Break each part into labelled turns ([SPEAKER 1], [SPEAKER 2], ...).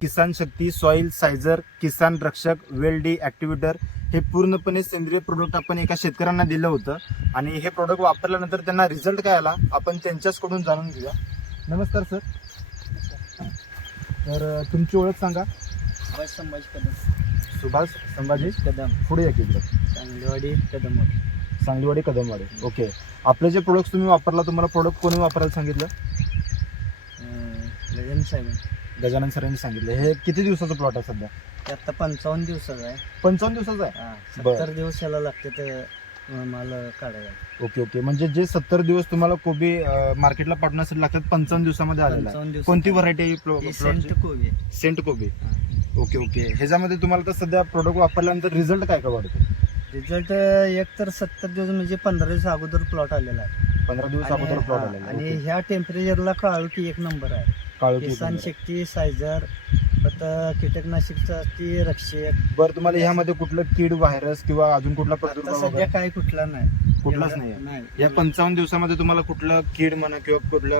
[SPEAKER 1] किसान शक्ती soil सायझर किसान रक्षक वेल्डी ॲक्टिव्हेटर हे पूर्णपणे सेंद्रिय प्रोडक्ट आपण एका शेतकऱ्यांना दिलं होतं आणि हे प्रोडक्ट वापरल्यानंतर त्यांना रिझल्ट काय आला आपण त्यांच्याचकडून जाणून घेऊया नमस्कार सर तर तुमची ओळख सांगा
[SPEAKER 2] सुभाष संभाजी कदम
[SPEAKER 1] सुभाष संभाजी कदम पुढे या की
[SPEAKER 2] सांगलीवाडी कदमवाडी
[SPEAKER 1] सांगलीवाडी कदमवाडी ओके आपले जे प्रोडक्ट तुम्ही वापरला तुम्हाला प्रोडक्ट कोणी वापरायला सांगितलं साहेब गजानन सरांनी सांगितलं हे किती दिवसाचं प्लॉट आहे सध्या
[SPEAKER 2] आता पंचावन्न दिवसाचा आहे
[SPEAKER 1] पंचावन्न दिवसाचा आहे
[SPEAKER 2] सत्तर दिवस याला लागते ते माल काढायला
[SPEAKER 1] ओके ओके म्हणजे जे सत्तर दिवस तुम्हाला कोबी मार्केटला पाठवण्यासाठी लागतात पंचावन्न दिवसामध्ये आलेला कोणती व्हरायटी आहे
[SPEAKER 2] सेंट कोबी
[SPEAKER 1] सेंट कोबी ओके ओके ह्याच्यामध्ये तुम्हाला तर सध्या प्रोडक्ट वापरल्यानंतर रिझल्ट काय काय वाटतं
[SPEAKER 2] रिझल्ट एक तर सत्तर दिवस म्हणजे पंधरा दिवस अगोदर प्लॉट आलेला आहे
[SPEAKER 1] पंधरा दिवस अगोदर प्लॉट आलेला
[SPEAKER 2] आलेला आणि ह्या टेम्परेचरला काळू की एक नंबर आहे किसान काळोखी शक्ती सायझर परत ती रक्षक
[SPEAKER 1] बरं तुम्हाला ह्यामध्ये कुठलं कीड व्हायरस किंवा अजून कुठला
[SPEAKER 2] आता सध्या काही कुठला नाही
[SPEAKER 1] कुठलाच नाही या पंचावन्न दिवसामध्ये तुम्हाला कुठलं कीड म्हणा किंवा कुठल्या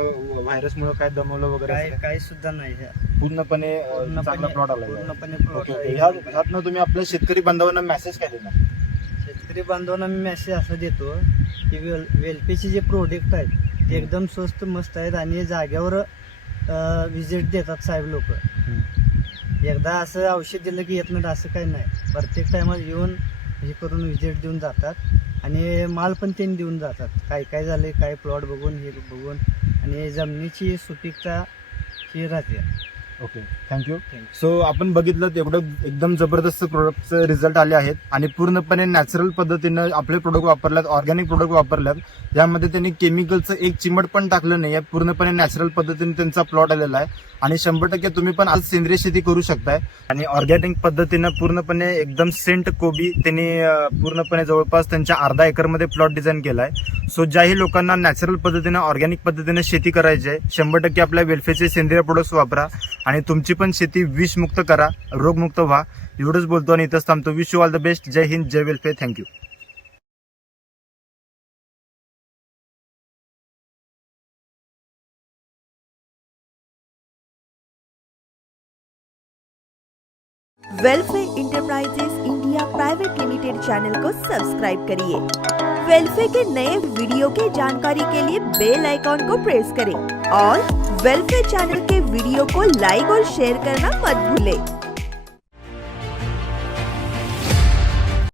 [SPEAKER 1] मुळे काय दमवलं वगैरे
[SPEAKER 2] काही सुद्धा नाही
[SPEAKER 1] पूर्णपणे चांगला
[SPEAKER 2] पूर्णपणे प्लॉट
[SPEAKER 1] आला तुम्ही आपल्या शेतकरी बांधवांना मेसेज काय देणार
[SPEAKER 2] शेतकरी बांधवांना मी मेसेज असा देतो की वेल जे प्रोडक्ट आहेत ते एकदम स्वस्त मस्त आहेत आणि जाग्यावर व्हिजिट देतात साहेब लोक एकदा असं औषध दिलं की येत नाही असं काही नाही प्रत्येक टायमाला येऊन हे करून व्हिजिट देऊन जातात आणि माल पण त्यांनी देऊन जातात काय काय झालं काय प्लॉट बघून हे बघून आणि जमिनीची सुपीकता ही राहते
[SPEAKER 1] ओके थँक्यू सो आपण बघितलं एवढं एकदम जबरदस्त प्रोडक्टचे रिझल्ट आले आहेत आणि पूर्णपणे नॅचरल पद्धतीनं आपले प्रोडक्ट वापरल्यात ऑर्गॅनिक प्रोडक्ट वापरल्यात यामध्ये त्यांनी केमिकलचं एक चिमट पण टाकलं नाही आहे पूर्णपणे नॅचरल पद्धतीने त्यांचा प्लॉट आलेला आहे आणि शंभर टक्के तुम्ही पण आज सेंद्रिय शेती करू शकताय आणि ऑर्गॅनिक पद्धतीनं पूर्णपणे एकदम सेंट कोबी त्यांनी पूर्णपणे जवळपास त्यांच्या अर्धा एकरमध्ये प्लॉट डिझाईन केलाय सो ज्याही लोकांना नॅचरल पद्धतीनं ऑर्गॅनिक पद्धतीने शेती करायची आहे शंभर टक्के आपल्या वेलफेअरचे सेंद्रिय प्रोडक्ट्स वापरा आणि तुमची पण शेती विषमुक्त करा रोगमुक्त व्हा एवढंच बोलतो आणि इथंच थांबतो wish you all the best Jai Hind Jai welfare thank you welfare enterprises India private limited channel को सब्सक्राइब करिए वेलफेयर के नए वीडियो के जानकारी के लिए बेल आइकॉन को प्रेस करें और वेलफेयर चैनल के वीडियो को लाइक और शेयर करना मत भूले